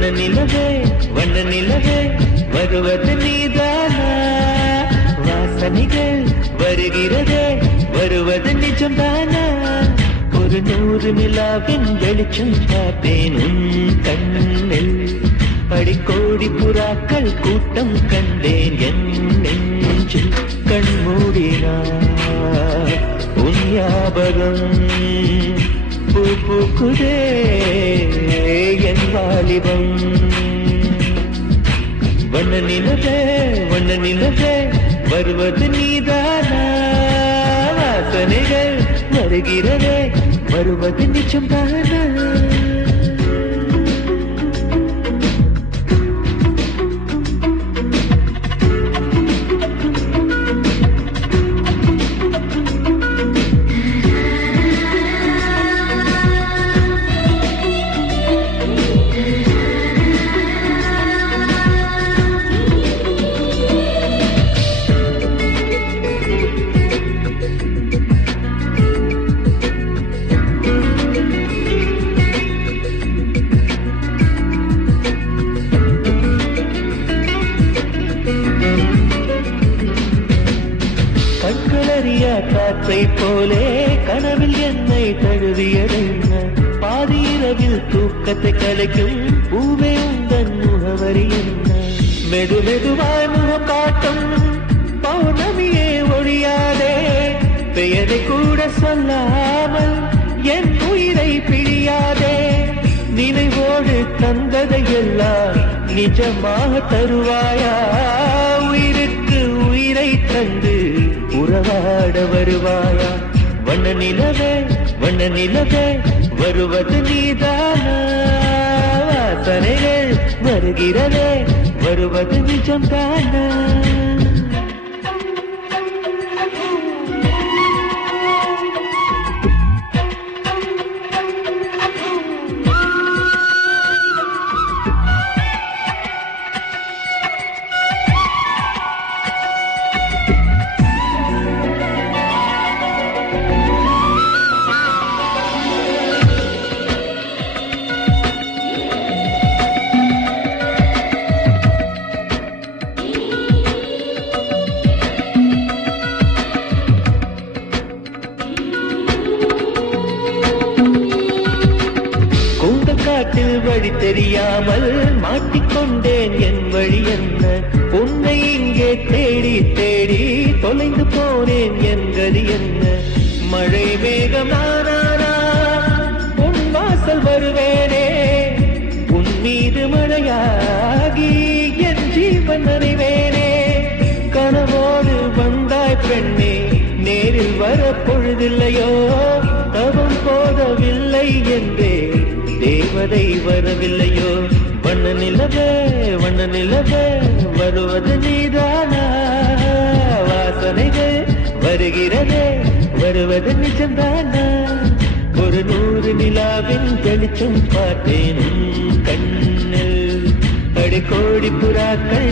வண்ண நிலவே வண்ண நிலவே வருவது நீதானா வாசனைகள் வருகிறதே வருவது நிஜம்தானா ஒரு 100 நிலாவின் வெளிச்சம் பார்த்தேன் உன் கண்ணில் படிக்கோடி புறாக்கள் கூட்டம் கண்டேன் என் நெஞ்சில் கண்மூடினார் உன் ஞாபகம் பூ பூக்குதே என் வாலிபம் வண்ண நிலவே வருவது நீதானா வாசனைகள் வருகிறதே வருவது நிஜம்தானா காற்றை போலே கனவில் என்னை தழுவியதென்ன பாதி இரவில் தூக்கத்தை கலைக்கும் பூவே உந்தன் முகவரி என்ன மெதுமெதுவாய் முகம் காட்டும் பௌர்ணமியே ஒழியாதே பெயரை கூட சொல்லாமல் என் உயிரை பிழியாதே நினைவோடு தந்ததை எல்லாம் நிஜமாக தருவாயா உயிருக்கு உயிரை தந்து உறவாட வருவாயா வண்ண நிலவே வருவது நீதானா வாசனைகள் வருகிறதே வருவது நிஜம்தானா காட்டில் வழி தெரியாமல் மாட்டிக்கொண்டேன் என் வழி என்ன உன்னை இங்கே தேடி தேடி தொலைந்து போனேன் என் கதி என்ன மழை மேகம் நானா உன் வாசல் வருவேனே உன் மீது மழையாகி என் ஜீவன் நனைவேனே கனவோடு வந்தாய் பெண்ணே நேரில் வர பொழுதில்லையோ தவம் போதவில்லை என்றே தேவதை வரவில்லையோ வண்ண நிலவே வருவது நீதானா வாசனைகள் வருகிறதே வருவது நிஜம்தானா ஒரு 100 நிலாவின் வெளிச்சம் பார்த்தேன் கண்ணில் அடிக்கோடி புறாக்கள்